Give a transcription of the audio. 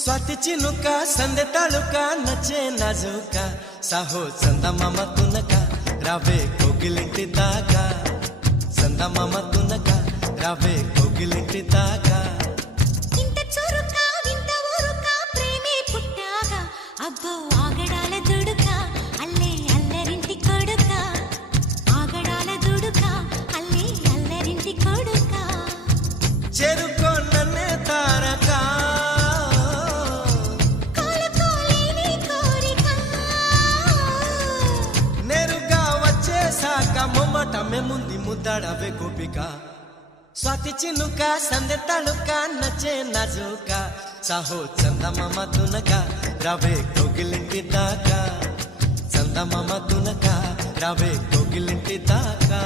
स्वाती चिनुका संदे तालुका नचे नाजुका साहो चंदमाम तुनका रावे कोगिलिंटी दागा चंदमाम तुनका रावे कोगिलिंटी दागा इंत चुरुका विंत ऊरुका प्रेमे पुट्टागा अब्बो आगडाల దుడుకా అల్లే అల్లరింటి కొడుకా ఆగడాల దుడుకా అల్లే అల్లరింటి కొడుకా చెరుకో నన్నే తారకా మొమ్మటమే ముందు ముద్దాడవే గోపిక స్వాతి చినుక సందె తళుక నచ్చే నాజుక సాహో చందమామ తునక రావే కోగిలింటి దాకా చందమామ తునక రావే కోగిలింటి దాకా